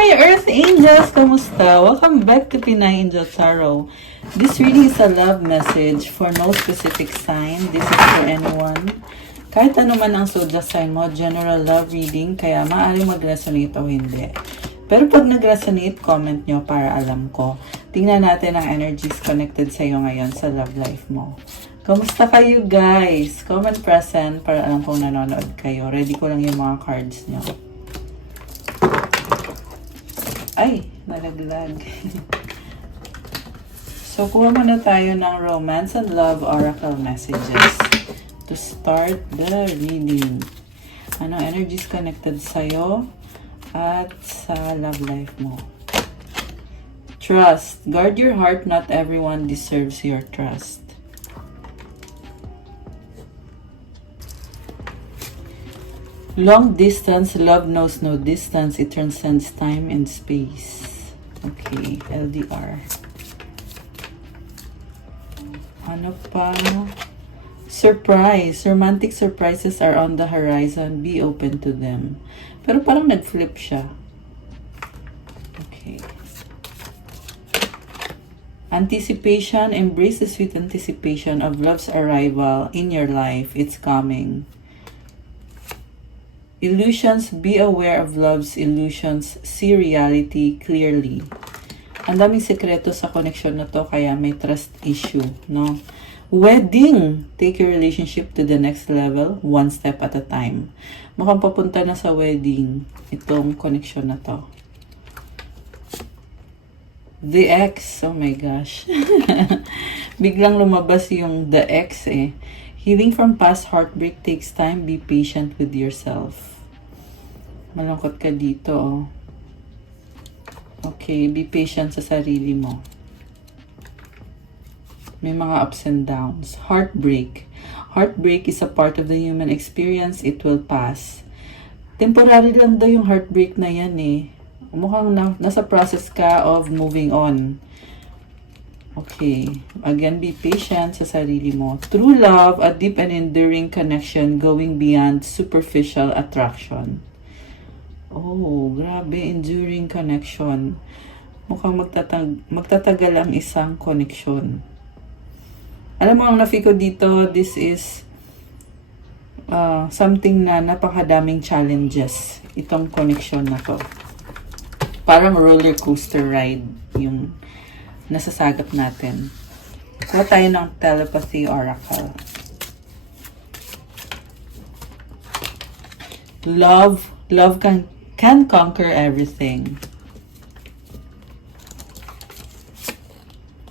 Hi, Earth Angels! Kamusta? Welcome back to Pinay Angel Tarot. This reading is a love message for no specific sign. This is for anyone. Kahit ano man ang zodiac sign mo, general love reading, kaya maaaring mag-resonate o hindi. Pero pag nag-resonate, comment nyo para alam ko. Tingnan natin ang energies connected sa iyo ngayon sa love life mo. Kamusta kayo guys? Comment present para alam kong nanonood kayo. Ready ko lang yung mga cards nyo. Ay, nalaglag. So, kuha muna tayo ng Romance and Love Oracle Messages to start the reading. Ano energies connected sa'yo at sa love life mo? Trust. Guard your heart. Not everyone deserves your trust. Long distance, love knows no distance. It transcends time and space. Okay, LDR. Ano pa? Surprise. Romantic surprises are on the horizon. Be open to them. Pero parang nag-flip siya. Okay. Anticipation. Embrace the sweet anticipation of love's arrival in your life. It's coming. Illusions, be aware of love's illusions, see reality clearly. Ang daming sekreto sa connection na to, kaya may trust issue, no? Wedding, take your relationship to the next level, one step at a time. Mukhang papunta na sa wedding, itong connection na to. The ex, oh my gosh. Biglang lumabas yung the ex eh. Healing from past heartbreak takes time. Be patient with yourself. Malungkot ka dito, oh. Okay, be patient sa sarili mo. May mga ups and downs. Heartbreak. Heartbreak is a part of the human experience. It will pass. Temporary lang daw yung heartbreak na yan eh. Mukhang nasa process ka of moving on. Okay. Again, be patient sa sarili mo. True love, a deep and enduring connection going beyond superficial attraction. Oh, grabe. Enduring connection. Mukhang magtatagal ang isang connection. Alam mo, ang na-feel ko dito, this is something na napakadaming challenges. Itong connection na to. Parang roller coaster ride yung nasasagap natin. Kuha tayo ng Telepathy Oracle. Love can conquer everything.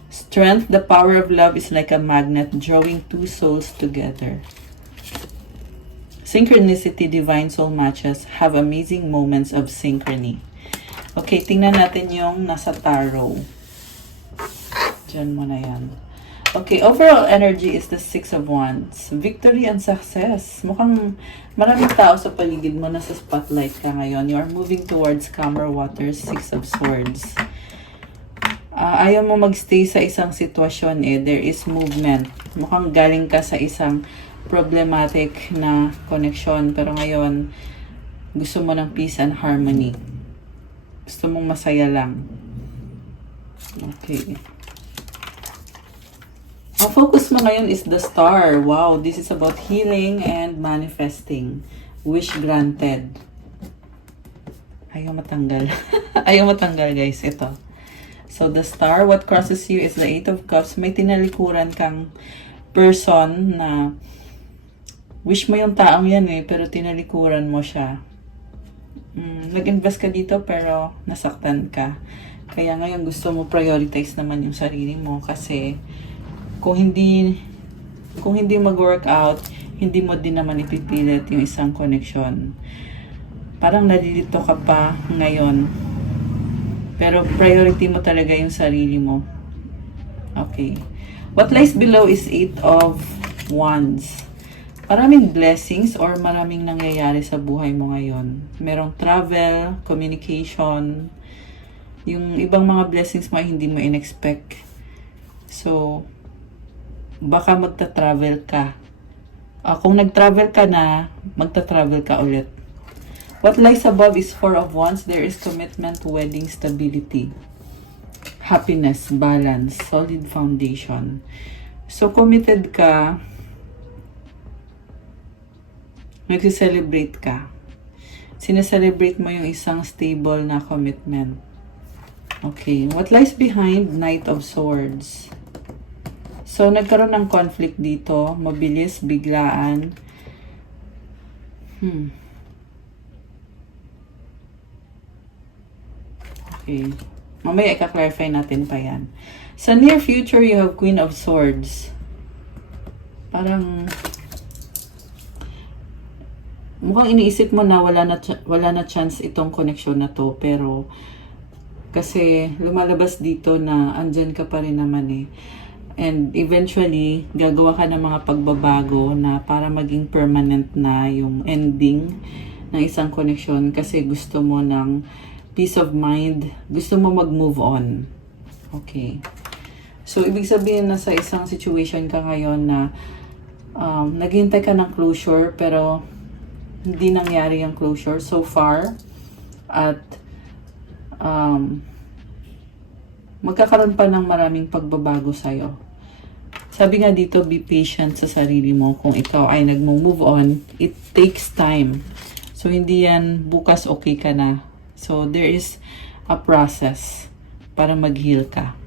Strength, the power of love is like a magnet drawing two souls together. Synchronicity, divine soul matches have amazing moments of synchrony. Okay, tingnan natin yung nasa tarot. Diyan mo na yan. Okay, overall energy is the Six of Wands. Victory and success. Mukhang maraming tao sa paligid mo, nasa spotlight ka ngayon. You are moving towards calmer waters. Six of Swords. Ayaw mo magstay sa isang sitwasyon eh. There is movement. Mukhang galing ka sa isang problematic na connection. Pero ngayon, gusto mo ng peace and harmony. Gusto mong masaya lang. Okay. Ang focus mo ngayon is the star. Wow, this is about healing and manifesting. Wish granted. Ayaw matanggal. Ayaw matanggal guys, ito. So the star, what crosses you is the Eight of Cups. May tinalikuran kang person na wish mo yung taong yan eh, pero tinalikuran mo siya. Nag-invest ka dito pero nasaktan ka. Kaya ngayon gusto mo prioritize naman yung sarili mo kasi kung hindi mag-work out, hindi mo din naman ipipilit yung isang connection. Parang nalilito ka pa ngayon. Pero priority mo talaga yung sarili mo. Okay. What lies below is Eight of Wands. Maraming blessings or maraming nangyayari sa buhay mo ngayon. Merong travel, communication, yung ibang mga blessings mo hindi mo in-expect. So, baka magta-travel ka. Kung nag-travel ka na, magta-travel ka ulit. What lies above is Four of Wands. There is commitment, wedding, stability, happiness, balance, solid foundation. So, committed ka, nag-celebrate ka. Sineselebrate mo yung isang stable na commitment. Okay, what lies behind? Knight of Swords. So, nagkaroon ng conflict dito. Mabilis, biglaan. Okay. Mamaya i-clarify natin pa yan. Sa near future, you have Queen of Swords. Parang mukhang iniisip mo na wala na chance itong connection na to, pero kasi lumalabas dito na andyan ka pa rin naman eh. And eventually, gagawa ka ng mga pagbabago na para maging permanent na yung ending ng isang connection kasi gusto mo ng peace of mind, gusto mo mag-move on. Okay. So, ibig sabihin na sa isang situation ka ngayon na naghihintay ka ng closure pero hindi nangyari yung closure so far at magkakaroon pa ng maraming pagbabago sa'yo. Sabi nga dito, be patient sa sarili mo. Kung ikaw ay nag-move on, it takes time. So, hindi yan bukas okay ka na. So, there is a process para mag-heal ka.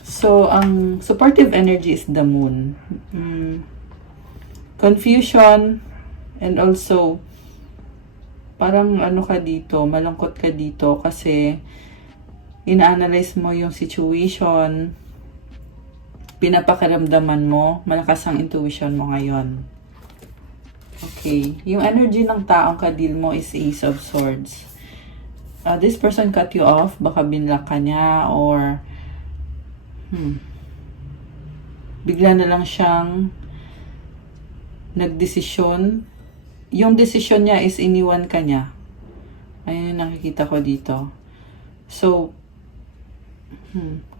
So, ang supportive energy is the moon. Confusion and also parang ano ka dito, malungkot ka dito kasi ina-analyze mo yung situation, pinapakaramdaman mo, malakas ang intuition mo ngayon. Okay. Yung energy ng taong kadil mo is Ace of Swords. This person cut you off. Baka binlock ka niya or bigla na lang siyang nagdesisyon. Yung desisyon niya is iniwan ka niya. Ayun yung nakikita ko dito. So,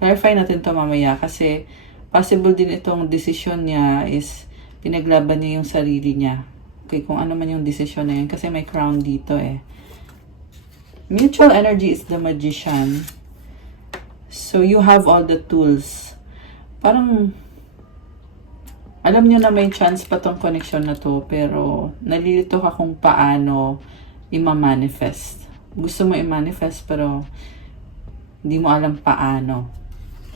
clarify natin to mamaya kasi possible din itong desisyon niya is pinaglaban niya yung sarili niya. Okay, kung ano man yung desisyon na yun. Kasi may crown dito eh. Mutual energy is the Magician. So, you have all the tools. Parang, alam nyo na may chance pa tong connection na to, pero nalilito ka kung paano i-manifest. Gusto mo i-manifest, pero hindi mo alam paano.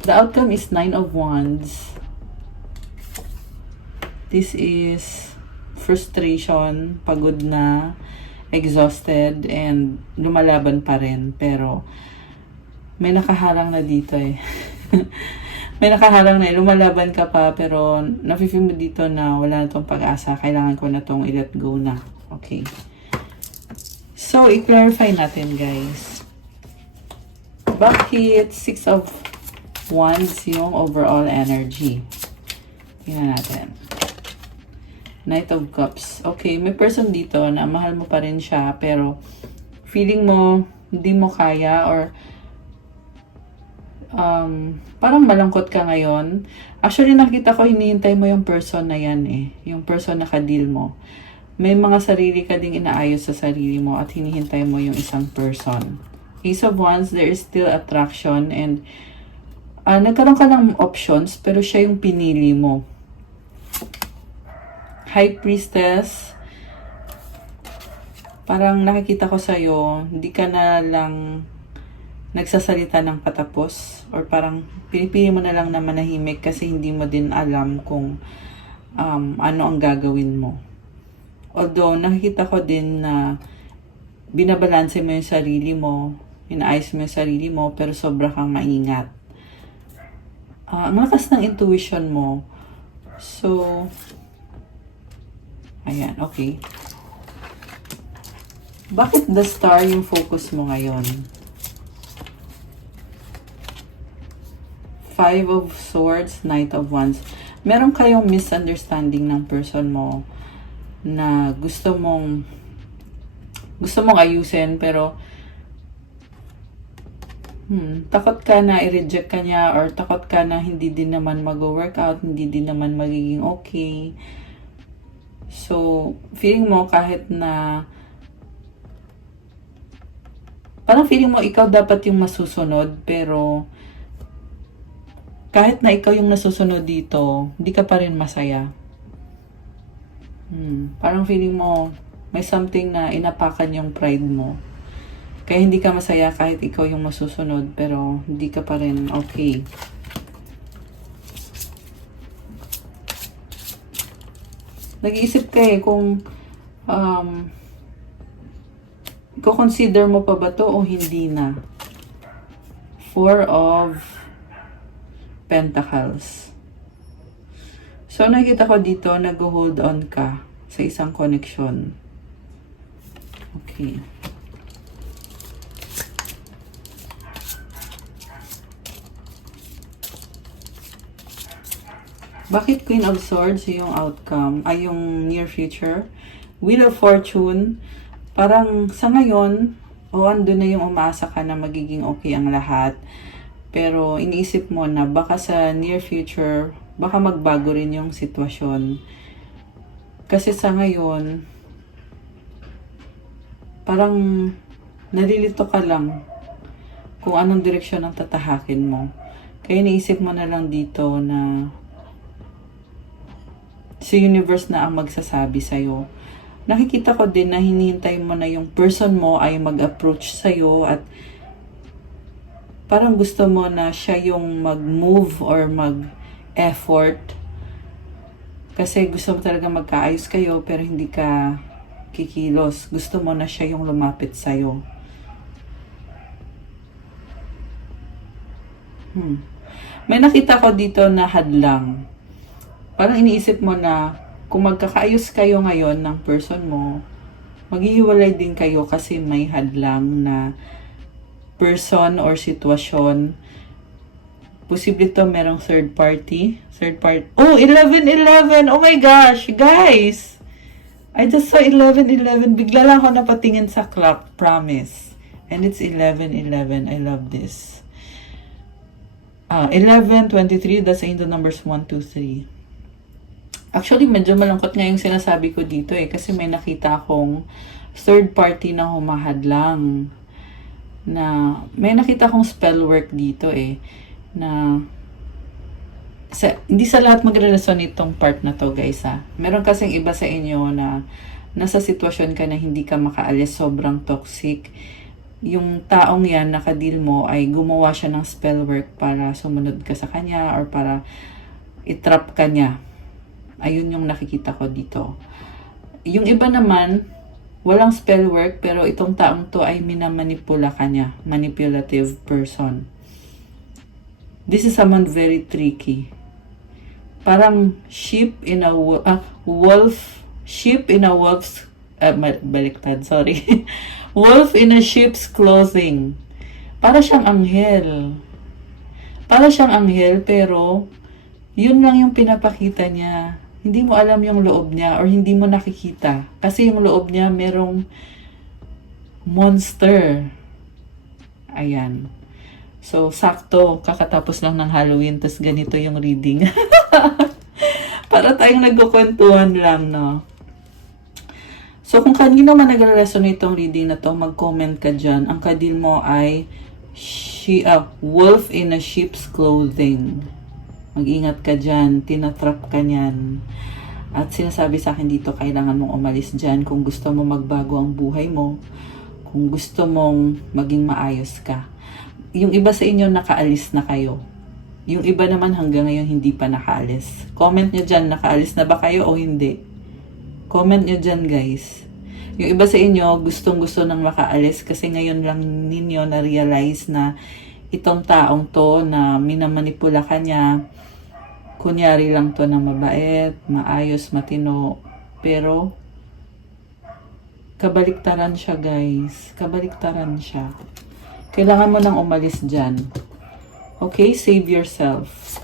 The outcome is Nine of Wands. This is frustration, pagod na, exhausted, and lumalaban pa rin. Pero, may nakaharang na dito eh. May nakaharang na eh. Lumalaban ka pa, pero nafe-feel mo dito na wala na tong pag-asa. Kailangan ko na tong i-let go na. Okay. So, i-clarify natin, guys. Bakit Six of Wands yung overall energy? Tingnan natin. Knight of Cups. Okay, may person dito na mahal mo pa rin siya, pero feeling mo hindi mo kaya or parang malungkot ka ngayon. Actually, nakita ko hinihintay mo yung person na yan eh. Yung person na ka-deal mo. May mga sarili ka ding inaayos sa sarili mo at hinihintay mo yung isang person. Ace of Wands, there is still attraction and nagkaroon ka ng options pero siya yung pinili mo. High Priestess, parang nakikita ko sa'yo, hindi ka na lang nagsasalita ng patapos or parang pinipili mo na lang na manahimik kasi hindi mo din alam kung ano ang gagawin mo. Although, nakikita ko din na binabalanse mo yung sarili mo, inaayos mo yung sarili mo, pero sobra kang maingat. Ang lakas ng intuition mo. So, ayan, okay. Bakit the star yung focus mo ngayon? Five of Swords, Knight of Wands. Meron kayong misunderstanding ng person mo na gusto mong ayusin pero takot ka na i-reject ka niya or takot ka na hindi din naman mag-work out, hindi din naman magiging okay. So, feeling mo kahit na parang feeling mo ikaw dapat yung masusunod, pero kahit na ikaw yung nasusunod dito, hindi ka pa rin masaya. Parang feeling mo may something na inapakan yung pride mo. Kaya hindi ka masaya kahit ikaw yung masusunod, pero hindi ka pa rin okay. Nag-iisip ka kung i-consider mo pa ba to o hindi na. Four of Pentacles. So, nakikita ko dito, nag-hold on ka sa isang connection. Okay. Bakit Queen of Swords yung outcome? Ay, yung near future? Wheel of Fortune, parang sa ngayon, andun na yung umaasa ka na magiging okay ang lahat. Pero iniisip mo na baka sa near future, baka magbago rin yung sitwasyon. Kasi sa ngayon, parang nalilito ka lang kung anong direksyon ang tatahakin mo. Kaya iniisip mo na lang dito na si universe na ang magsasabi sa'yo. Nakikita ko din na hinihintay mo na yung person mo ay mag-approach sa'yo at parang gusto mo na siya yung mag-move or mag-effort. Kasi gusto mo talaga magkaayos kayo pero hindi ka kikilos. Gusto mo na siya yung lumapit sa'yo. May nakita ko dito na hadlang. Parang iniisip mo na kung magkakaayos kayo ngayon ng person mo, maghihiwalay din kayo kasi may hadlang na person or sitwasyon. Posible to merong third party. Oh, 11-11! Oh my gosh, guys! I just saw 11-11. Bigla lang ako napatingin sa clock, promise. And it's 11-11. I love this. 11-23, that's in the numbers 1, 2, 3. Actually, medyo malungkot nga yung sinasabi ko dito kasi may nakita akong third party na humahadlang. May nakita akong spell work dito na hindi sa lahat magrelasyon itong part na to, guys, ha. Meron kasing iba sa inyo na nasa sitwasyon ka na hindi ka makaalis, sobrang toxic. Yung taong yan, nakadil mo, ay gumawa siya ng spell work para sumunod ka sa kanya or para itrap ka niya. Ayun yung nakikita ko dito. Yung iba naman, walang spell work, pero itong taong to ay minamanipula ka niya. Manipulative person. This is someone very tricky. Parang sheep in a wolf. Sheep in a wolf's baliktad, sorry. Wolf in a sheep's clothing. Para siyang anghel. Pero yun lang yung pinapakita niya. Hindi mo alam yung loob niya or hindi mo nakikita. Kasi yung loob niya merong monster. Ayan. So, sakto. Kakatapos lang ng Halloween. Tapos ganito yung reading. Para tayong nagkukwentuhan lang, no? So, kung kanino man nagre-resonate itong reading na to, mag-comment ka dyan. Ang kadil mo ay wolf in a sheep's clothing. Mag-ingat ka dyan, tinatrap ka niyan. At sinasabi sa akin dito, kailangan mong umalis dyan kung gusto mo magbago ang buhay mo, kung gusto mong maging maayos ka. Yung iba sa inyo, nakaalis na kayo. Yung iba naman hanggang ngayon hindi pa nakaalis. Comment nyo dyan, nakaalis na ba kayo o hindi? Comment nyo dyan, guys. Yung iba sa inyo, gustong-gusto nang makaalis kasi ngayon lang ninyo na-realize na itong taong to na minamanipula ka niya, kunyari lang to na mabait, maayos, matino, pero kabaliktaran siya, guys. Kabaliktaran siya. Kailangan mo nang umalis dyan. Okay? Save yourself.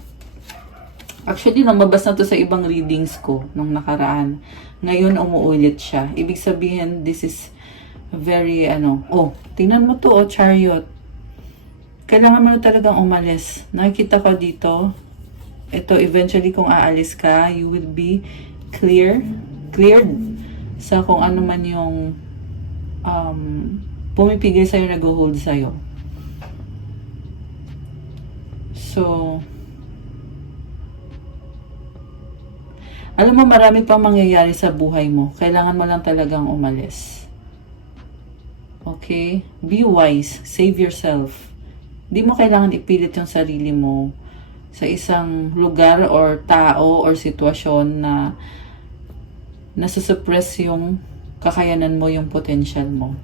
Actually, lumabas na to sa ibang readings ko nung nakaraan. Ngayon, umuulit siya. Ibig sabihin, this is very, tingnan mo to, Chariot. Kailangan mo na talagang umalis. Nakikita ko dito, ito, eventually, kung aalis ka, you will be clear cleared sa kung ano man yung pumipigil sa'yo, nag-hold sa'yo. So, alam mo, marami pang mangyayari sa buhay mo. Kailangan mo lang talagang umalis. Okay? Be wise. Save yourself. Di mo kailangan ipilit yung sarili mo sa isang lugar or tao or sitwasyon na nasusupress yung kakayanan mo, yung potential mo.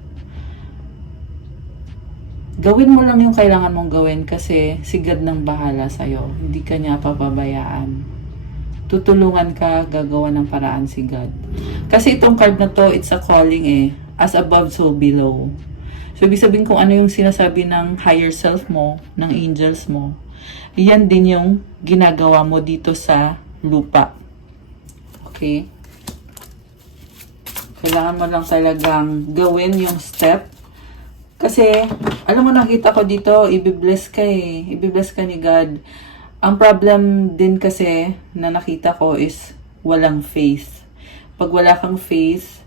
Gawin mo lang yung kailangan mong gawin kasi si God nang bahala sa'yo. Hindi ka niya papabayaan. Tutulungan ka, gagawa ng paraan si God. Kasi itong card na to, it's a calling eh. As above, so below. So, ibig sabihin kung ano yung sinasabi ng higher self mo, ng angels mo, yan din yung ginagawa mo dito sa lupa. Okay? Kailangan mo lang talagang gawin yung step. Kasi, alam mo, nakita ko dito, ibibless ka eh. Ibibless ka ni God. Ang problem din kasi na nakita ko is walang faith. Pag wala kang faith,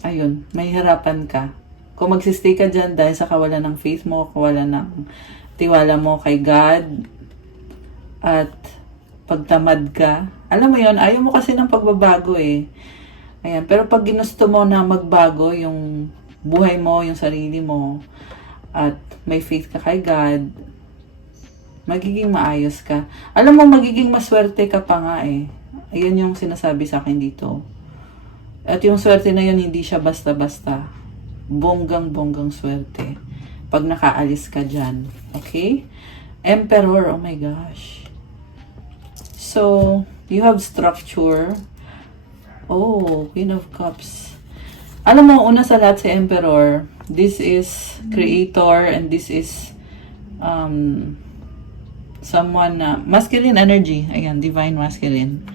ayun, may hirapan ka. Kung magsistay ka dyan dahil sa kawalan ng faith mo, kawalan ng tiwala mo kay God, at pagtamad ka, alam mo yun, ayaw mo kasi ng pagbabago eh. Ayan, pero pag ginusto mo na magbago yung buhay mo, yung sarili mo, at may faith ka kay God, magiging maayos ka. Alam mo, magiging maswerte ka pa nga eh. Ayan yung sinasabi sa akin dito. At yung swerte na yun, hindi siya basta-basta. Bonggang-bonggang swerte. Pag nakaalis ka dyan. Okay? Emperor, oh my gosh. So, you have structure. Oh, Queen of Cups. Alam mo, una sa lahat si Emperor, this is creator and this is someone na masculine energy. Ayan, divine masculine.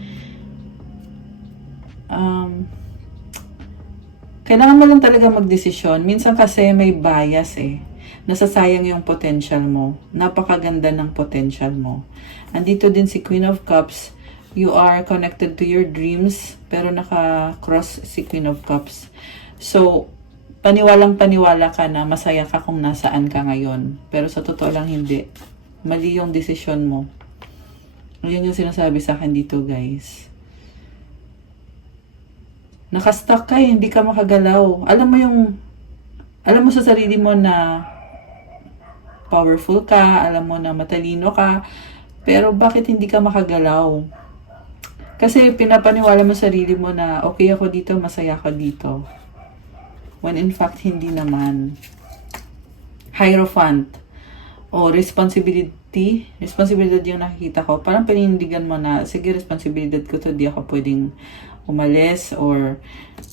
Kailangan mo lang talaga magdesisyon. Minsan kasi may bias eh. Nasasayang yung potential mo. Napakaganda ng potential mo. Andito din si Queen of Cups. You are connected to your dreams, pero naka-cross si Queen of Cups. So, paniwalang-paniwala ka na masaya ka kung nasaan ka ngayon. Pero sa totoo lang hindi. Mali yung desisyon mo. Yan yung sinasabi sa akin dito, guys. Nakastuck ka eh, hindi ka makagalaw. Alam mo sa sarili mo na powerful ka, alam mo na matalino ka, pero bakit hindi ka makagalaw? Kasi pinapaniwala mo sa sarili mo na okay ako dito, masaya ako dito. When in fact, hindi naman. Hierophant. O responsibility. Responsibilidad yung nakikita ko. Parang pinindigan mo na, sige, responsibilidad ko to, di ako pwedeng umalis or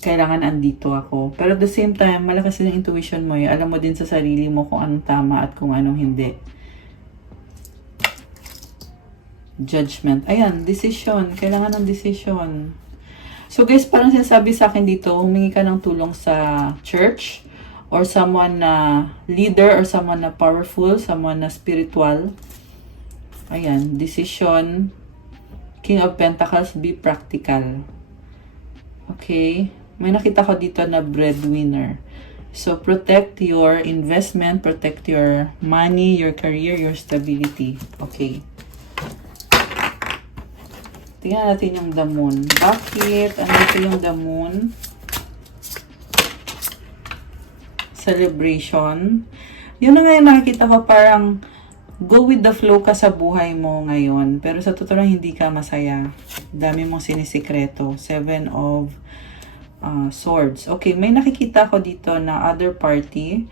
kailangan andito ako. Pero at the same time, malakas din yung intuition mo. Alam mo din sa sarili mo kung anong tama at kung anong hindi. Judgment. Ayan, decision. Kailangan ng decision. So guys, parang sinasabi sa akin dito, humingi ka ng tulong sa church or someone na leader or someone na powerful, someone na spiritual. Ayan, decision. King of Pentacles, be practical. Okay? May nakita ko dito na breadwinner. So, protect your investment, protect your money, your career, your stability. Okay. Tingnan natin yung the moon. Bakit? Ano ito yung the moon? Celebration. Yun na nga yung nakikita ko, parang go with the flow ka sa buhay mo ngayon. Pero sa totoo lang, hindi ka masaya. Dami mong sinisikreto. 7 of Swords. Okay, may nakikita ko dito na other party.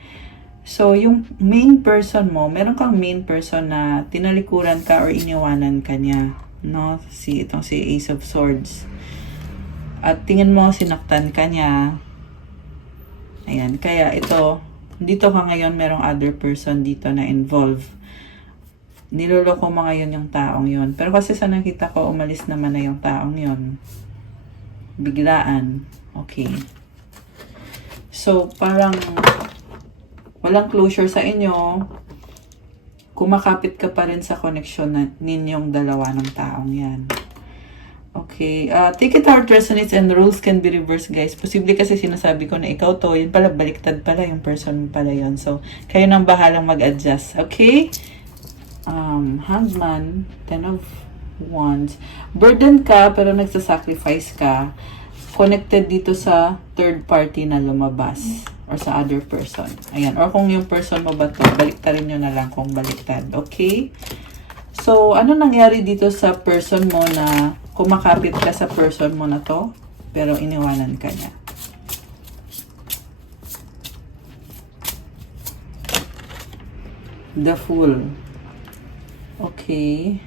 So, yung main person mo, meron kang main person na tinalikuran ka or iniwanan ka niya. No? Itong si Ace of Swords. At tingin mo, sinaktan ka niya. Ayan, kaya ito, dito ka ngayon, merong other person dito na involved. Niloloko mo ngayon yung taong yon. Pero kasi sa nakita ko, umalis naman na yung taong yon. Biglaan. Okay. So, parang walang closure sa inyo. Kumakapit ka pa rin sa connection ninyong dalawa ng taong yan. Okay. Take it how it resonates and rules can be reversed, guys. Posible kasi sinasabi ko na ikaw to, yun pala, baliktad pala, yung person mo pala yun. So, kayo nang bahalang mag-adjust. Okay? Hangman, Ten of Wands. Burden ka, pero nagsasacrifice ka. Connected dito sa third party na lumabas. Or sa other person. Ayan. Or kung yung person mo ba to, baliktarin nyo na lang kung baliktad. Okay? So, ano nangyari dito sa person mo na kumakapit ka sa person mo na to, pero iniwanan ka niya? The Fool. Okay.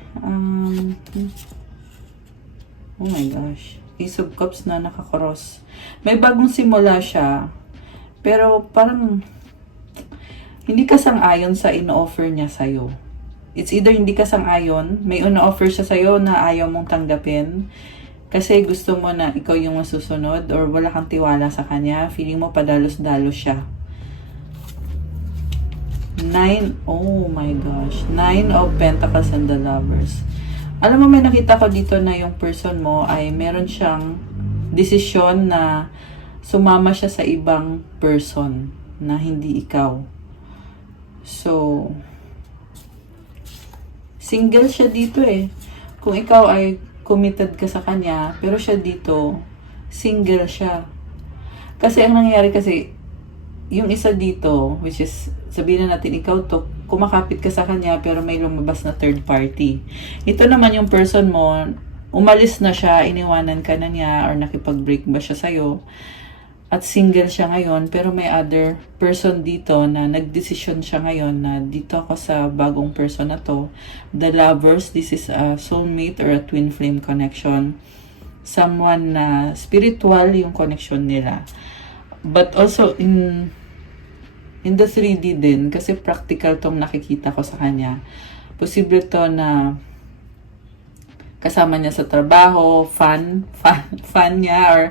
Oh my gosh. Ace of Cups na nakakross. May bagong simula siya. Pero parang hindi ka sang-ayon sa ino-offer niya sa'yo. It's either hindi ka sang-ayon, may ino-offer siya sa'yo na ayaw mong tanggapin. Kasi gusto mo na ikaw yung masusunod or wala kang tiwala sa kanya. Feeling mo padalos-dalos siya. Oh my gosh. 9 of Pentacles and the Lovers. Alam mo, may nakita ko dito na yung person mo ay meron siyang desisyon na sumama siya sa ibang person na hindi ikaw. So, single siya dito eh. Kung ikaw ay committed ka sa kanya, pero siya dito, single siya. Kasi ang nangyayari kasi, yung isa dito, which is, sabihin na natin ikaw to, kumakapit ka sa kanya, pero may lumabas na third party. Ito naman yung person mo, umalis na siya, iniwanan ka na niya, or nakipag-break ba siya sa'yo, at single siya ngayon, pero may other person dito na nagdesisyon siya ngayon na dito ako sa bagong person na to. The Lovers, this is a soulmate or a twin flame connection. Someone na spiritual yung connection nila. But also in the 3D din, kasi practical tong nakikita ko sa kanya. Posible to na kasama niya sa trabaho, fan niya, or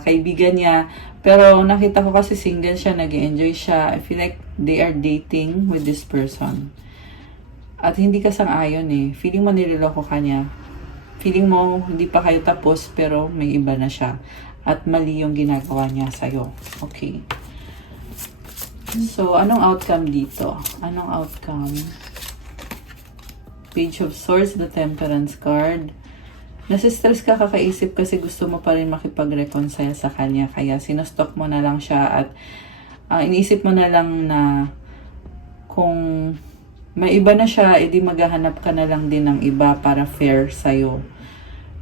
kaibigan niya. Pero nakita ko kasi single siya, nag-enjoy siya. I feel like they are dating with this person. At hindi ka sang-ayon eh. Feeling mo niloloko ka niya. Feeling mo hindi pa kayo tapos pero may iba na siya. At mali yung ginagawa niya sa'yo. Okay. So, anong outcome dito? Anong outcome? Page of Swords, the Temperance card. Nasistress ka kakaisip kasi gusto mo pa rin makipag-reconcile sa kanya. Kaya sinostop mo na lang siya at iniisip mo na lang na kung may iba na siya, edi maghahanap ka na lang din ng iba para fair sa'yo.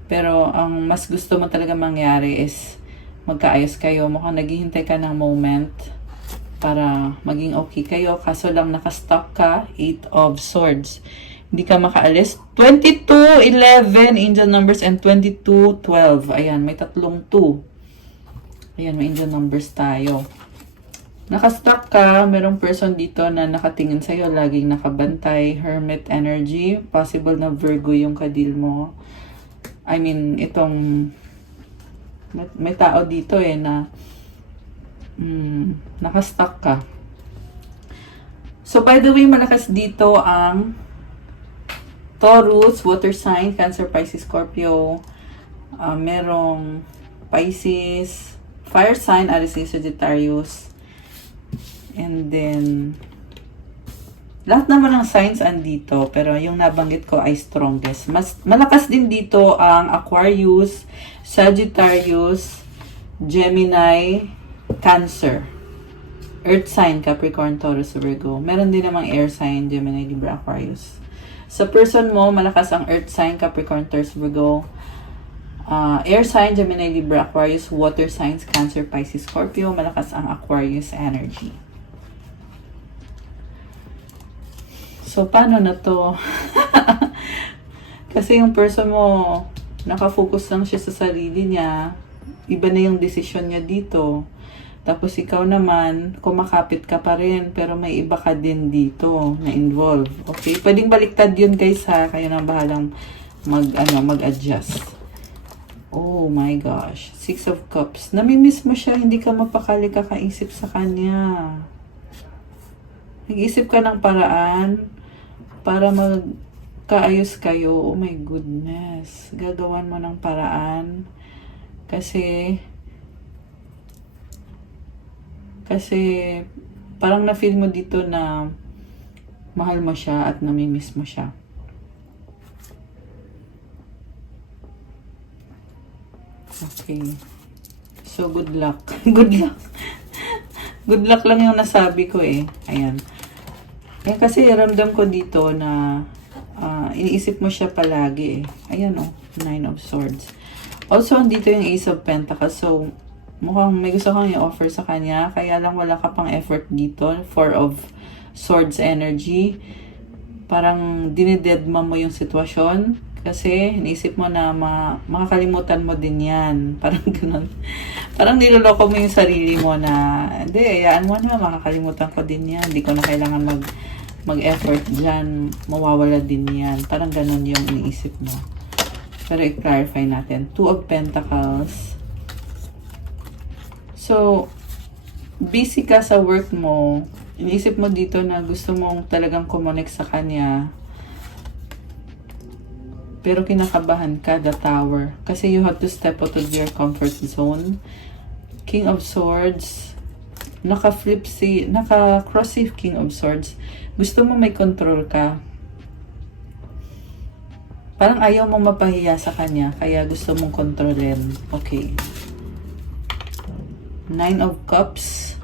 Pero ang mas gusto mo talaga mangyari is magkaayos kayo. Mukhang naghihintay ka ng moment para maging okay kayo. Kaso lang nakastock ka, 8 of Swords. Hindi ka makaalis. 22-11 angel numbers and 22-12. Ayan, may tatlong 2. Ayan, may angel numbers tayo. Nakastock ka, merong person dito na nakatingin sa'yo, laging nakabantay. Hermit energy. Possible na Virgo yung kadil mo. I mean, itong may tao dito eh na nakastock ka. So, by the way, malakas dito ang Taurus, water sign, Cancer, Pisces, Scorpio. Merong Pisces, fire sign, Aries, Sagittarius. And then, lahat naman ng signs andito, pero yung nabanggit ko ay strongest. Malakas din dito ang Aquarius, Sagittarius, Gemini, Cancer. Earth sign, Capricorn, Taurus, Virgo. Meron din namang air sign, Gemini, Libra, Aquarius. Sa person mo, malakas ang earth sign, Capricorn, Taurus, Virgo. Air sign, Gemini, Libra, Aquarius. Water signs, Cancer, Pisces, Scorpio. Malakas ang Aquarius energy. So, paano na to? Kasi yung person mo, nakafocus lang siya sa sarili niya. Iba na yung desisyon niya dito. Tapos ikaw naman, kumakapit ka pa rin, pero may iba ka din dito na involved. Okay? Pwedeng baliktad yun guys ha. Kayo na bahalang mag-adjust. Oh my gosh. 6 of Cups. Namimiss mo siya, hindi ka mapakali kakaisip sa kanya. Nag-isip ka ng paraan para magkaayos kayo, oh my goodness, gagawan mo ng paraan. Kasi parang na-feel mo dito na mahal mo siya at namimiss mo siya. Okay. So, good luck. Good luck. Good luck lang yung nasabi ko eh. Ayan. Eh, kasi ramdam ko dito na iniisip mo siya palagi eh. Ayan oh, 9 of Swords. Also, dito yung Ace of Pentacles. So, mukhang may gusto kang i-offer sa kanya. Kaya lang wala ka pang effort dito. 4 of Swords energy. Parang dinidedma mo yung sitwasyon. Kasi iniisip mo na makakalimutan mo din yan. Parang ganun. Parang niloloko mo yung sarili mo na, hindi, ayaan mo na, makakalimutan ko din yan. Hindi ko na kailangan mag-effort dyan. Mawawala din yan. Parang ganun yung iniisip mo. Pero i-clarify natin. 2 of Pentacles. So, busy ka sa work mo. Iniisip mo dito na gusto mong talagang kumonek sa kanya. Pero kinakabahan ka, the Tower. Kasi you have to step out of your comfort zone. King of Swords. Naka-cross si King of Swords. Gusto mo may control ka. Parang ayaw mong mapahiya sa kanya. Kaya gusto mong kontrolin. Okay. 9 of Cups.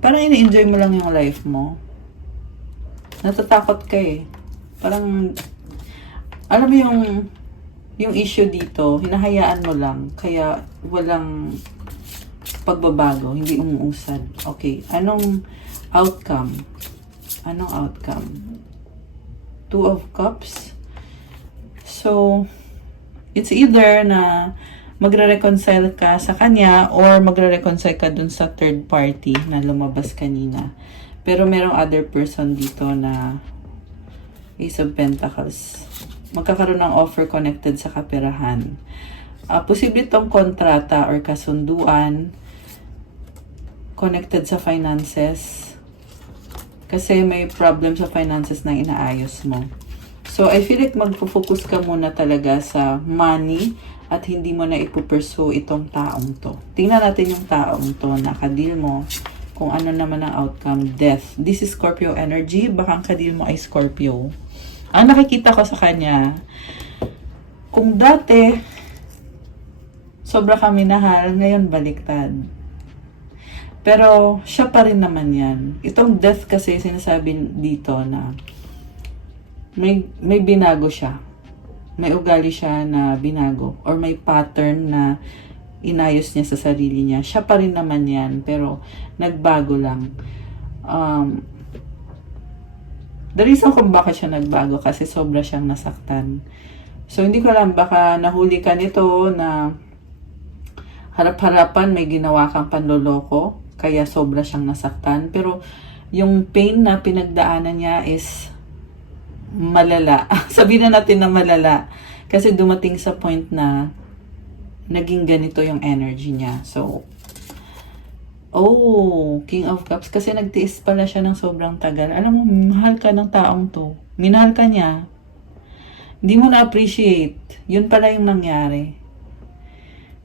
Parang ini-enjoy mo lang yung life mo. Natatakot ka eh. Parang, alam mo yung issue dito, hinahayaan mo lang, kaya walang pagbabago, hindi umuusad. Okay, anong outcome? Anong outcome? 2 of Cups. So, it's either na magre-reconcile ka sa kanya or magre-reconcile ka dun sa third party na lumabas kanina. Pero merong other person dito na Ace of Pentacles. Magkakaroon ng offer connected sa kaperahan. Posible itong kontrata or kasunduan connected sa finances. Kasi may problem sa finances na inaayos mo. So, I feel like magpo-focus ka muna talaga sa money at hindi mo na ipupursue itong taong to. Tingnan natin yung taong to na kadil mo. Kung ano naman ang outcome. Death. This is Scorpio energy. Baka ang kadil mo ay Scorpio. Ang nakikita ko sa kanya, kung dati, sobra kami nahal, ngayon baliktad. Pero, siya pa rin naman yan. Itong death kasi, sinasabi dito na may binago siya. May ugali siya na binago. Or may pattern na inayos niya sa sarili niya. Siya pa rin naman yan, pero nagbago lang. The reason kung bakit siya nagbago kasi sobra siyang nasaktan. So, hindi ko alam, baka nahuli ka nito na harap-harapan may ginawa kang panloloko, kaya sobra siyang nasaktan. Pero, yung pain na pinagdaanan niya is malala. Sabihin na natin na malala. Kasi dumating sa point na naging ganito yung energy niya. So, King of Cups. Kasi nagtiis pala siya ng sobrang tagal. Alam mo, mahal ka ng taong to. Minahal ka niya. Hindi mo na-appreciate. Yun pala yung nangyari.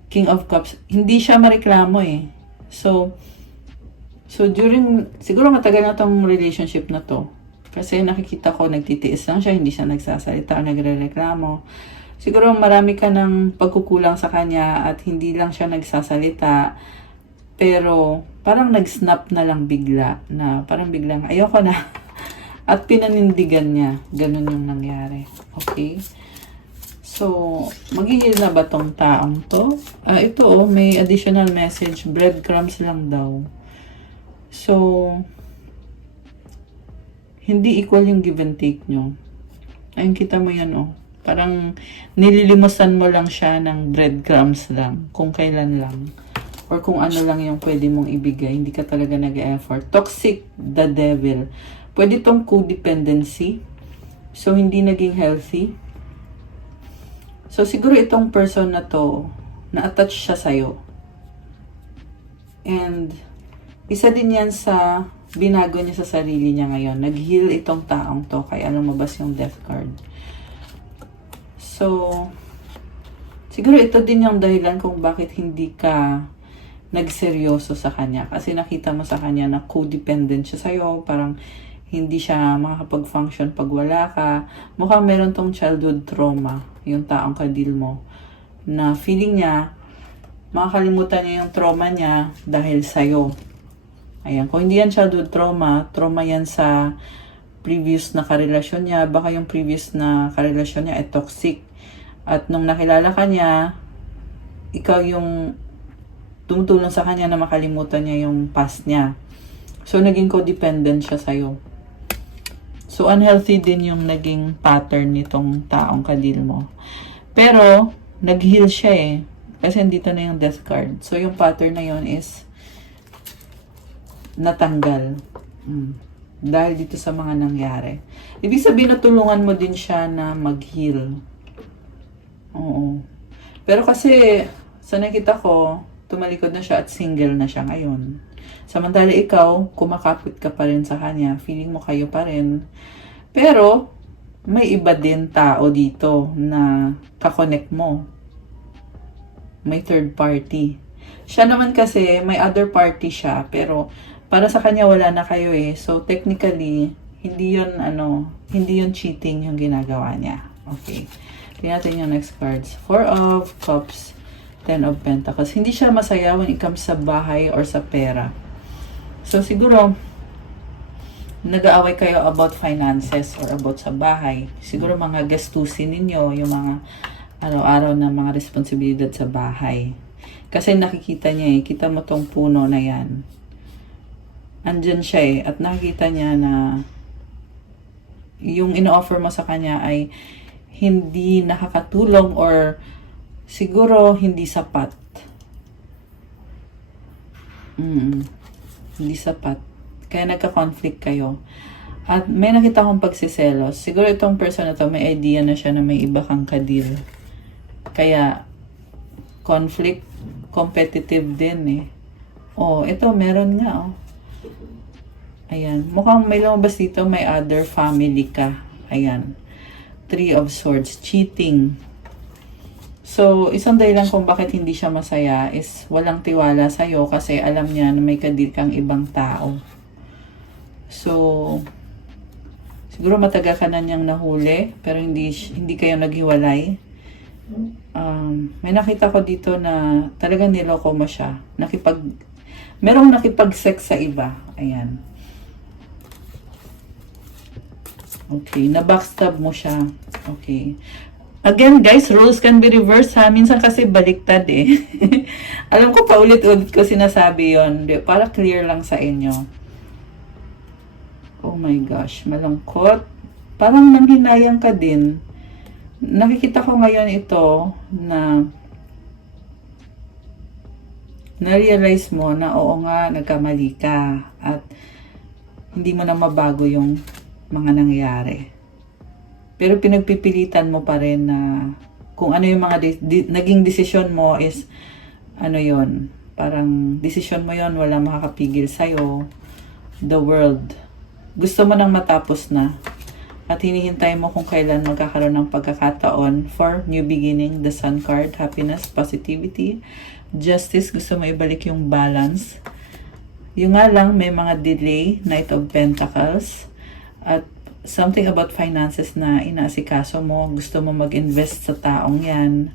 King of Cups. Hindi siya mareklamo eh. So during, siguro matagal na tong relationship na to. Kasi nakikita ko, nagtitiis lang siya. Hindi siya nagsasalita o nagre-reklamo. Siguro marami ka ng pagkukulang sa kanya at hindi lang siya nagsasalita. Pero, parang nag-snap na lang bigla, na parang biglang, ayoko na. At pinanindigan niya. Ganun yung nangyari. Okay? So, maghihil na ba tong taong to? Ito may additional message. Breadcrumbs lang daw. So, hindi equal yung give and take nyo. Ayun, kita mo yan Parang nililimusan mo lang siya ng breadcrumbs lang. Kung kailan lang. Or kung ano lang yung pwede mong ibigay. Hindi ka talaga nag-effort. Toxic, the devil. Pwede tong codependency. So, hindi naging healthy. So, siguro itong person na to, na-attach siya sa'yo. And, isa din yan sa binago niya sa sarili niya ngayon. Nag-heal itong taong to, kaya lumabas yung death card. So, siguro ito din yung dahilan kung bakit hindi ka nagseryoso sa kanya. Kasi nakita mo sa kanya na codependent siya sa'yo. Parang hindi siya makakapag-function pag wala ka. Mukhang meron tong childhood trauma, yung taong kadil mo. Na feeling niya, makakalimutan niya yung trauma niya dahil sa'yo. Ayan, kung hindi yan childhood trauma, trauma yan sa previous na karelasyon niya. Baka yung previous na karelasyon niya ay toxic. At nung nakilala ka niya, ikaw yung tumutulong sa kanya na makalimutan niya yung past niya. So, naging codependent siya sa'yo. So, unhealthy din yung naging pattern nitong taong kadil mo. Pero, nag-heal siya eh. Kasi dito na yung death card. So, yung pattern na yun is natanggal. Dahil dito sa mga nangyari. Ibig sabihin, natulungan mo din siya na mag-heal. Oo. Pero kasi, sa nakita ko, tumalikod na siya at single na siya ngayon. Samantala ikaw, kumakapit ka pa rin sa kanya. Feeling mo kayo pa rin. Pero, may iba din tao dito na kakonect mo. May third party. Siya naman kasi, may other party siya. Pero, para sa kanya wala na kayo eh. So, technically, hindi yun cheating yung ginagawa niya. Okay. Tingnan natin yung next cards. 4 of Cups, 10 of Pentacles. Hindi siya masaya when it comes sa bahay or sa pera. So, siguro, nag-aaway kayo about finances or about sa bahay. Siguro mga gastusin ninyo, yung mga araw-araw na mga responsibilidad sa bahay. Kasi nakikita niya eh, kita mo tong puno na yan. Andyan siya eh, at nakikita niya na yung ino-offer mo sa kanya ay hindi nakakatulong or siguro hindi sapat. Hindi sapat. Kaya nagka-conflict kayo. At may nakita akong pagsiselos. Siguro itong person na to, may idea na siya na may iba kang kadil. Kaya, conflict, competitive din eh. Oh, ito, meron nga oh. Ayan. Mukhang may lumabas dito, may other family ka. Ayan. 3 of Swords, cheating. So, isang dahilan kung bakit hindi siya masaya is walang tiwala sa'yo kasi alam niya na may kadil kang ibang tao. So, siguro matagal ka na niyang nahuli pero hindi kayo naghiwalay. May nakita ko dito na talagang niloko mo siya. Merong nakipag-sex sa iba. Ayan. Okay, na-backstab mo siya. Okay. Again, guys, rules can be reversed ha. Minsan kasi baliktad eh. Alam ko paulit-ulit ko sinasabi yon, para clear lang sa inyo. Oh my gosh, malungkot. Parang nanghinayang ka din. Nakikita ko ngayon ito na na-realize mo na oo nga, nagkamali ka at hindi mo na mabago yung mga nangyari. Pero pinagpipilitan mo pa rin na kung ano yung mga naging desisyon mo is ano yon, parang desisyon mo yon, wala makakapigil sa'yo. The world. Gusto mo nang matapos na at hinihintay mo kung kailan magkakaroon ng pagkakataon for new beginning. The Sun card, happiness, positivity, justice, gusto mo ibalik yung balance. Yung nga lang, may mga delay, Knight of Pentacles, at something about finances na inaasikaso mo, gusto mo mag-invest sa taong yan.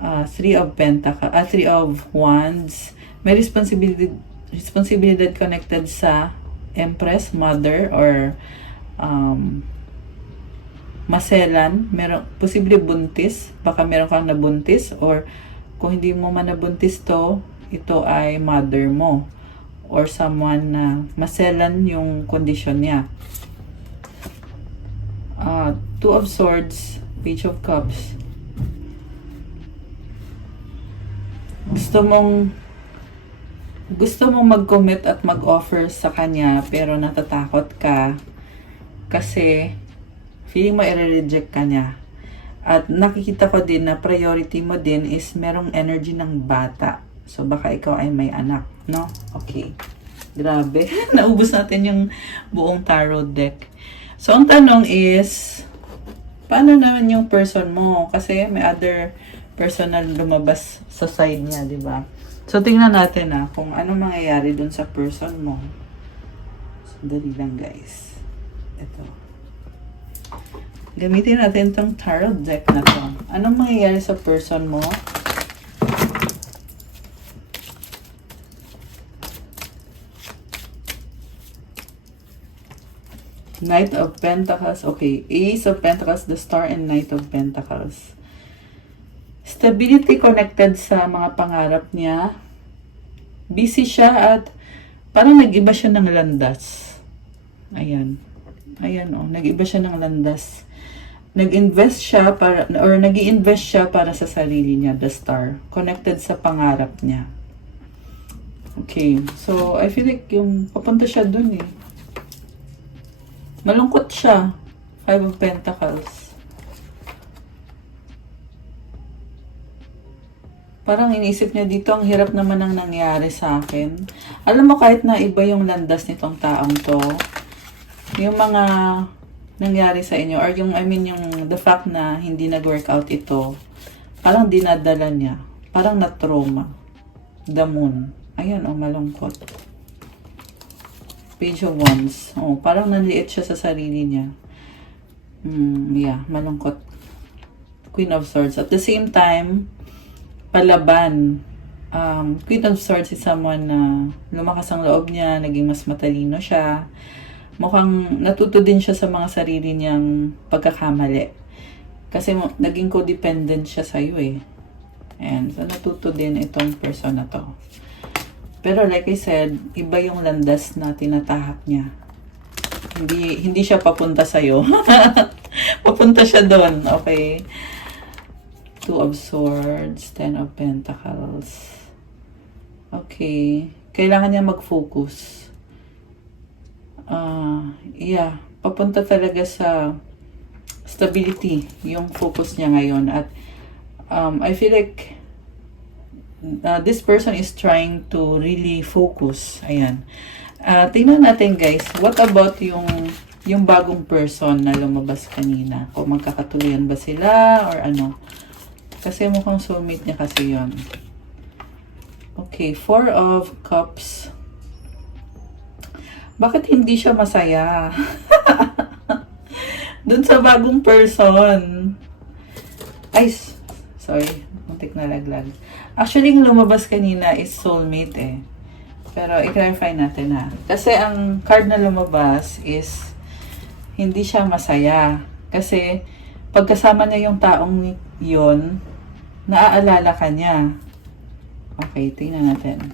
3 of Pentacles, 3 of Wands, may responsibilidad connected sa Empress, Mother, or maselan, meron, posible buntis, baka meron kang nabuntis, or kung hindi mo man nabuntis to, ito ay mother mo, or someone na maselan yung kondisyon niya. 2 of Swords, Page of Cups. Gusto mong mag-commit at mag-offer sa kanya pero natatakot ka kasi feeling mo i-reject ka niya. At nakikita ko din na priority mo din is merong energy ng bata. So baka ikaw ay may anak, no? Okay. Grabe. Naubos natin yung buong tarot deck. So, ang tanong is, paano naman yung person mo? Kasi may other person na lumabas sa side niya, di ba? So, tingnan natin kung ano mangyayari dun sa person mo. Sandali lang, guys. Ito. Gamitin natin tong tarot deck na to. Anong mangyayari sa person mo? Knight of Pentacles. Okay. Ace of Pentacles, the Star, and Knight of Pentacles. Stability connected sa mga pangarap niya. Busy siya at parang nag-iba siya ng landas. Ayan. Ayan nag-iba siya ng landas. Nag-invest siya nag-i-invest siya para sa sarili niya, the Star. Connected sa pangarap niya. Okay. So, I feel like yung papunta siya dun eh. Malungkot siya. 5 of Pentacles. Parang inisip niya dito, ang hirap naman ang nangyari sa akin. Alam mo, kahit na iba yung landas nitong taong to, yung mga nangyari sa inyo, or yung, yung the fact na hindi nag-workout ito, parang dinadala niya. Parang na-trauma. The Moon. Ayan, malungkot. Page of Wands. Parang nanliit siya sa sarili niya. Yeah, malungkot. Queen of Swords. At the same time, palaban. Queen of Swords is someone na lumakas ang loob niya, naging mas matalino siya. Mukhang natuto din siya sa mga sarili niyang pagkakamali. Kasi naging codependent siya sa'yo eh. And so natuto din itong person na to. Pero like I said, iba yung landas na tinatahak niya. Hindi siya papunta sa'yo. Papunta siya doon. Okay. 2 of Swords, 10 of Pentacles. Okay. Kailangan niya mag-focus. Yeah. Papunta talaga sa stability yung focus niya ngayon. At I feel like this person is trying to really focus. Ayan. Tingnan natin guys, what about yung bagong person na lumabas kanina? Kung magkakatuloyan ba sila or ano? Kasi mukhang soulmate niya kasi yon. Okay, 4 of Cups. Bakit hindi siya masaya? Dun sa bagong person. Ay, sorry. Muntik na laglag. Actually, yung lumabas kanina is soulmate eh. Pero, i-clarify natin Kasi ang card na lumabas is hindi siya masaya. Kasi, pagkasama niya yung taong yon, naaalala ka niya. Okay, tingnan natin.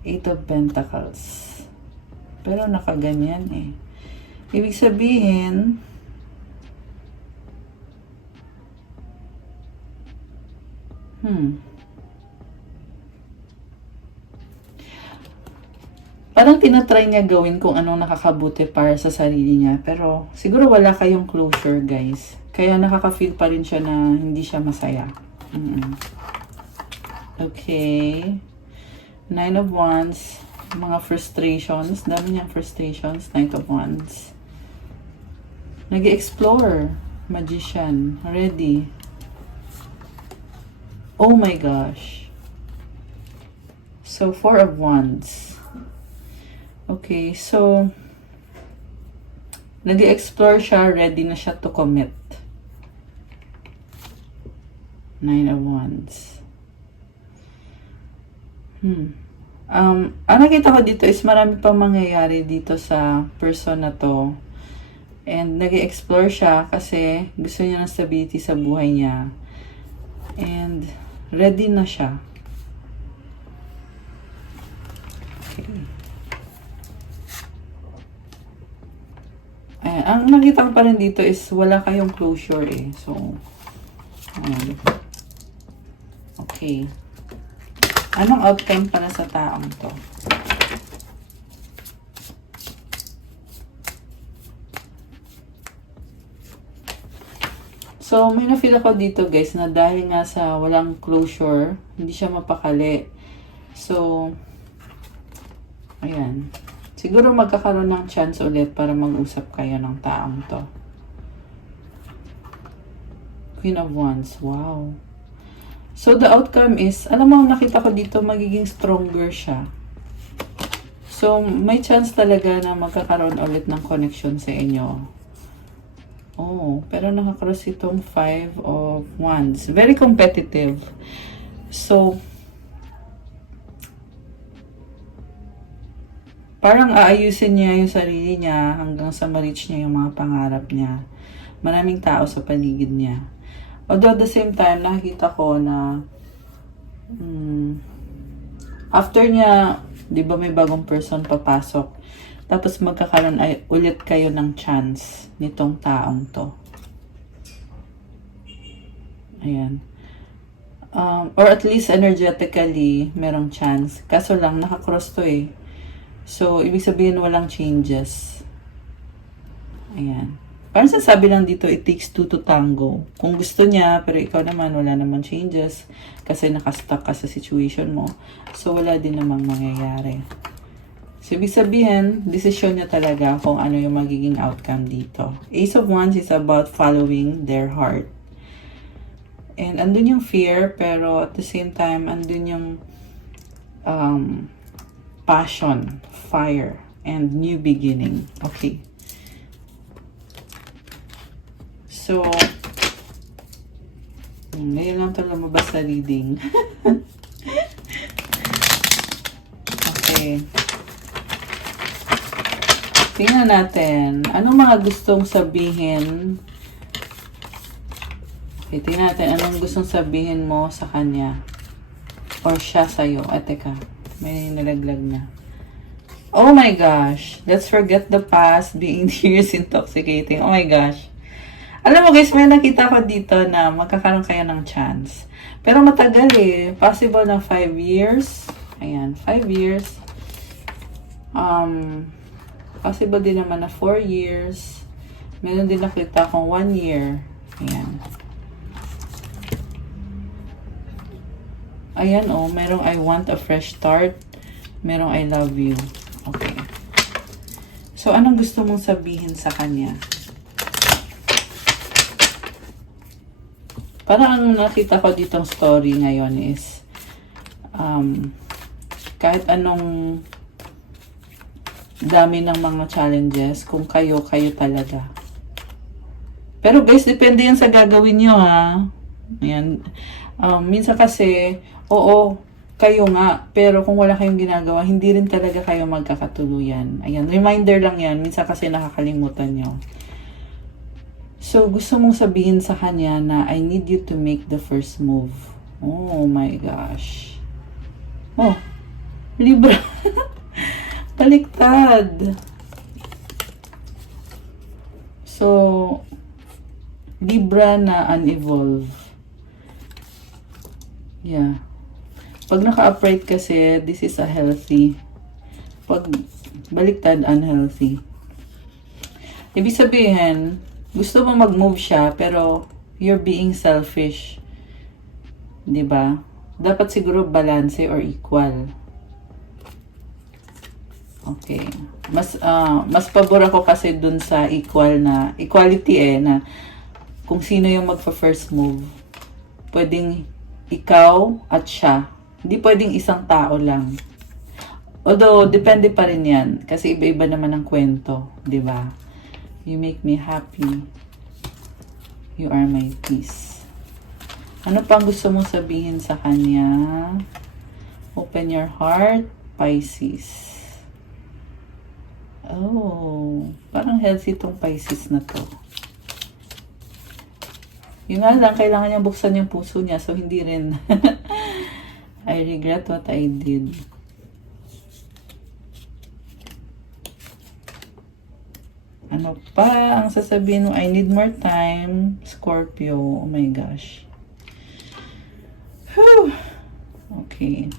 8 of Pentacles. Pero nakaganyan eh. Ibig sabihin, parang tinatry niya gawin kung anong nakakabuti para sa sarili niya. Pero siguro wala kayong closure, guys. Kaya nakaka-feel pa rin siya na hindi siya masaya. Okay. 9 of Wands. Mga frustrations. Dami niyang frustrations. Knight of Wands. Nag-explore. Magician. Ready. Oh my gosh. So, 4 of Wands. Okay, so, nag-explore siya, ready na siya to commit. 9 of Wands. Ang nakita ko dito is marami pang mangyayari dito sa person na to. And nag-explore siya kasi gusto niya ng stability sa buhay niya. And ready na siya. Okay. Ayan. Ang nakita ko pa rin dito is wala kayong closure eh. So, okay. Anong outcome para sa taong to? So, may na-feel ako dito guys na dahil nga sa walang closure, hindi siya mapakali. So, Ayan. Siguro magkakaroon ng chance ulit para mag-usap kayo ng taong to. Queen of Wands. Wow. So, the outcome is, alam mo, nakita ko dito, magiging stronger siya. So, may chance talaga na magkakaroon ulit ng connection sa inyo. Oh, pero nakakross itong 5 of Wands. Very competitive. So, parang aayusin niya yung sarili niya hanggang sa ma-reach niya yung mga pangarap niya. Maraming tao sa paligid niya. Although at the same time, nakikita ko na after niya, di ba may bagong person papasok, tapos magkakaroon ulit kayo ng chance nitong taong to. Ayan. Or at least energetically, merong chance. Kaso lang, nakakross to eh. So, ibig sabihin walang changes. Ayan. Parang sasabi lang dito, it takes two to tango. Kung gusto niya, pero ikaw naman, wala naman changes. Kasi nakastuck ka sa situation mo. So, wala din namang mangyayari. So, ibig sabihin, desisyon niya talaga kung ano yung magiging outcome dito. Ace of Wands is about following their heart. And andun yung fear, pero at the same time, andun yung passion, fire, and new beginning. Okay. So, ngayon lang ito lumabas sa reading. Okay. Tingnan natin. Anong mga gustong sabihin? Okay, tingnan natin. Anong gustong sabihin mo sa kanya? Or siya sa'yo? Teka. May nalaglag na. Oh my gosh. Let's forget the past. Being here is intoxicating. Oh my gosh. Alam mo guys, may nakita ko dito na magkakaroon kayo ng chance. Pero matagal eh. Possible na 5 years. Ayan, 5 years. Possible din naman na 4 years. Meron din nakita kong 1 year. Ayan. Ayan oh, merong I want a fresh start. Merong I love you. Okay. So, anong gusto mong sabihin sa kanya? Parang ang nakita ko ditong story ngayon is kahit anong dami ng mga challenges, kung kayo talaga. Pero guys, depende yan sa gagawin nyo ha. Ayan. Minsan kasi, oo, kayo nga, pero kung wala kayong ginagawa, hindi rin talaga kayo magkakatuluyan. Ayan, reminder lang yan. Minsan kasi nakakalimutan nyo. So, gusto mong sabihin sa kanya na I need you to make the first move. Oh my gosh. Oh, Libra. Baliktad. So, Libra na unevolve. Yeah. Pag naka-upright kasi, this is a healthy. Pag baliktad, unhealthy. Ibig sabihin, gusto mo mag-move siya, pero you're being selfish. 'Di ba? Dapat siguro balance or equal. Okay. Mas pabor ako kasi dun sa equality na kung sino yung magfa-first move. Pwedeng ikaw at siya. Hindi pwedeng isang tao lang. Although, depende pa rin yan. Kasi iba-iba naman ang kwento. 'Di ba? You make me happy. You are my peace. Ano pang gusto mong sabihin sa kanya? Open your heart, Pisces. Oh, parang healthy tong Pisces na to. Yung nga lang, kailangan niya buksan yung puso niya. So, hindi rin. I regret what I did. Ano pa ang sasabihin mo? I need more time. Scorpio. Oh my gosh. Whew. Okay.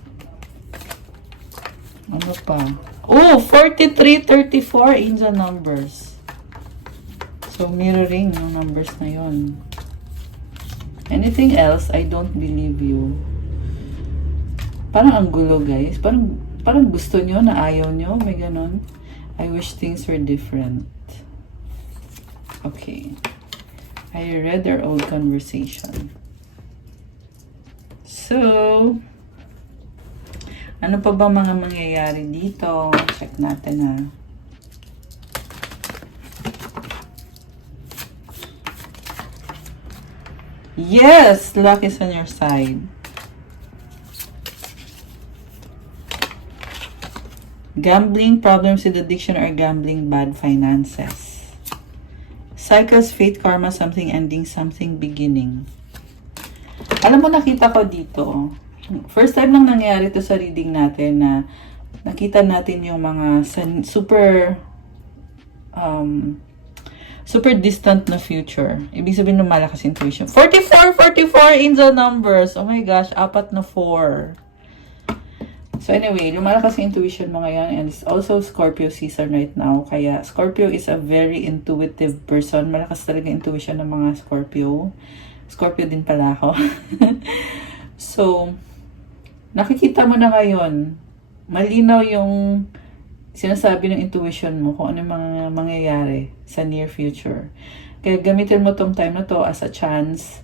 Ano pa? Oh, 43, 34 angel numbers. So, mirroring yung numbers na yon. Anything else? I don't believe you. Parang ang gulo, guys. Parang Parang gusto nyo na ayaw nyo. May ganon. I wish things were different. Okay. I read their old conversation. So, ano pa ba mga mangyayari dito? Check natin ha. Yes! Luck is on your side. Gambling, problems with addiction or gambling, bad finances. Cycles, fate, karma, something ending, something beginning. Alam mo, nakita ko dito. First time lang nangyari to sa reading natin na nakita natin yung mga super super distant na future. Ibig sabihin ng malakas intuition. 44 angel numbers. Oh my gosh, 4 na 4. So anyway, lumalakas yung intuition mo ngayon, and it's also Scorpio season right now. Kaya Scorpio is a very intuitive person. Malakas talaga intuition ng mga Scorpio. Scorpio din pala ako. So, nakikita mo na ngayon, malinaw yung sinasabi ng intuition mo kung ano mga mangyayari sa near future. Kaya gamitin mo tong time na to as a chance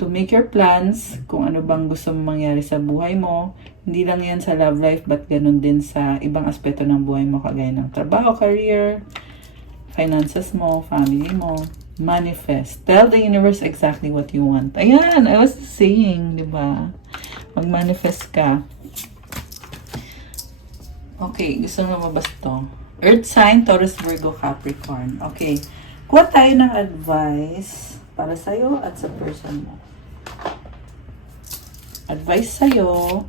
to make your plans kung ano bang gusto mong mangyari sa buhay mo. Hindi lang yan sa love life, but ganun din sa ibang aspeto ng buhay mo, kagaya ng trabaho, career, finances mo, family mo. Manifest. Tell the universe exactly what you want. Ayan, I was saying, di ba? Mag-manifest ka. Okay, gusto mo mabas to. Earth sign, Taurus, Virgo, Capricorn. Okay. Kuha tayo ng advice para sa'yo at sa person mo. Advice sa'yo.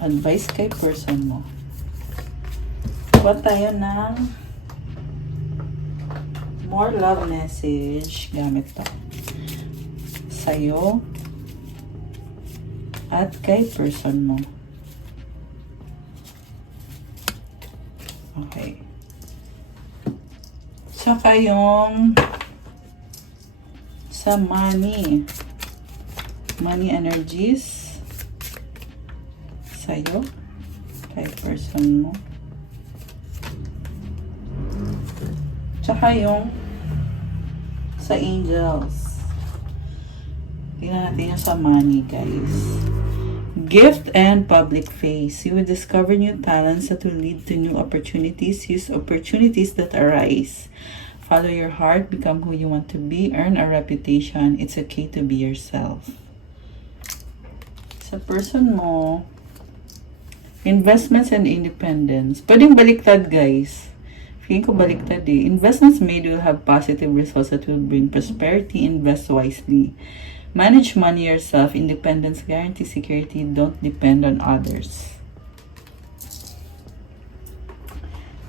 Advice kay person mo. Kuha tayo ng more love message. Gamit to. Sa'yo at kay person mo. Okay. Saka yung sa money. Money energies. Sa'yo. Kay person mo. Tsaka yung sa angels. Tingnan natin yung sa money, guys. Gift and public face. You will discover new talents that will lead to new opportunities. Use opportunities that arise. Follow your heart. Become who you want to be. Earn a reputation. It's okay to be yourself. Sa person mo, investments and independence. Pwedeng baliktad, guys. Feeling ko baliktad eh. Investments made will have positive results that will bring prosperity. Invest wisely. Manage money yourself. Independence guarantee security. Don't depend on others.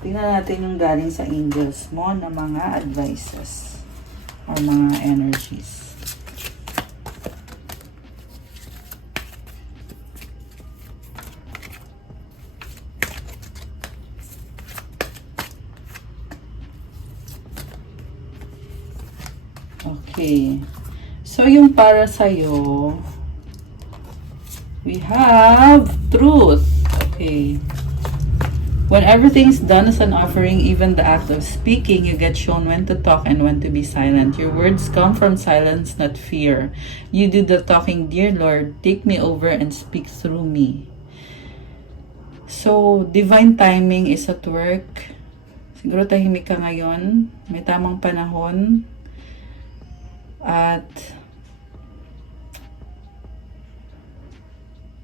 Tingnan natin yung galing sa angels mo na mga advices or mga energies. Okay. So, yung para sa'yo, we have truth. Okay. When everything's done as an offering, even the act of speaking, you get shown when to talk and when to be silent. Your words come from silence, not fear. You do the talking, dear Lord, take me over and speak through me. So, divine timing is at work. Siguro tahimik ka ngayon. May tamang panahon. At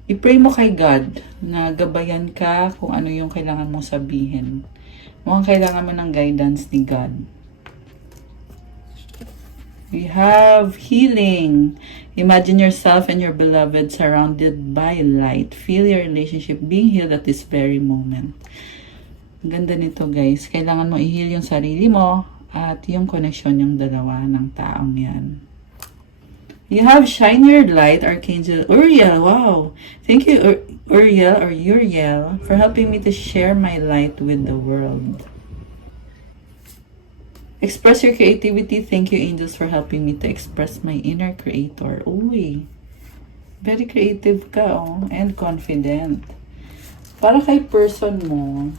i-pray mo kay God na gabayan ka kung ano yung kailangan mong sabihin. Mukhang kailangan mo ng guidance ni God. We have healing. Imagine yourself and your beloved surrounded by light. Feel your relationship being healed at this very moment. Ang ganda nito, guys. Kailangan mo i-heal yung sarili mo at yung connection yung dalawa ng taong yan. You have shine your light, Archangel Uriel. Wow. Thank you, Uriel or Uriel, for helping me to share my light with the world. Express your creativity. Thank you, angels, for helping me to express my inner creator. Uy, very creative ka, oh, and confident. Para kay person mo,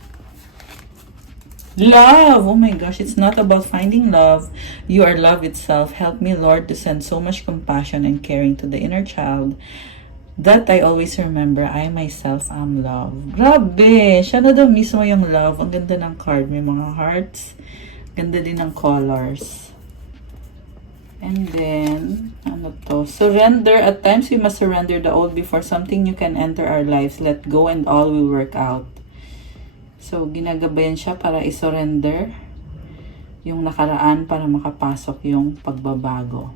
love! Oh my gosh, it's not about finding love. You are love itself. Help me, Lord, to send so much compassion and caring to the inner child that I always remember I myself am love. Grabe! Siya na daw mismo yung love. Ang ganda ng card. May mga hearts. Ganda din ng colors. And then, ano to? Surrender. At times, we must surrender the old before something new can enter our lives. Let go and all will work out. So, ginagabayan siya para isurrender yung nakaraan para makapasok yung pagbabago.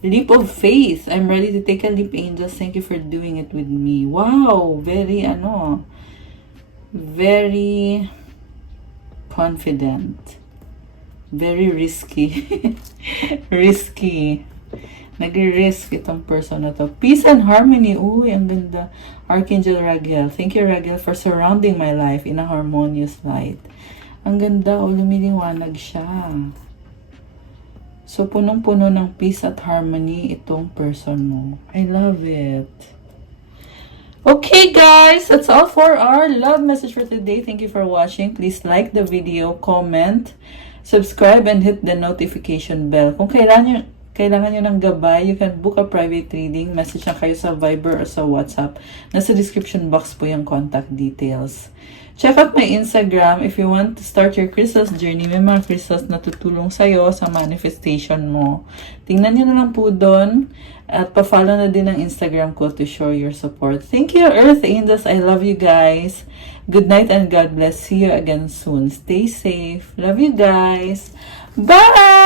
Leap of faith. I'm ready to take a leap, angels. Thank you for doing it with me. Wow! Very, very confident. Very risky. Risky. Nag-risk itong person na to. Peace and harmony. Uy, ang ganda. Archangel Raguel. Thank you, Raguel, for surrounding my life in a harmonious light. Ang ganda. O, lumiliwanag siya. So, punong-puno ng peace at harmony itong person mo. I love it. Okay, guys. That's all for our love message for today. Thank you for watching. Please like the video, comment, subscribe, and hit the notification bell. Kung kailangan nyo ng gabay, you can book a private reading. Message na kayo sa Viber or sa WhatsApp. Nasa description box po yung contact details. Check out my Instagram if you want to start your crystals journey. May mga crystals na tutulong sa'yo sa manifestation mo. Tingnan nyo na lang po doon. At pa-follow na din ang Instagram ko to show your support. Thank you, Earth Angels. I love you guys. Good night and God bless. See you again soon. Stay safe. Love you guys. Bye!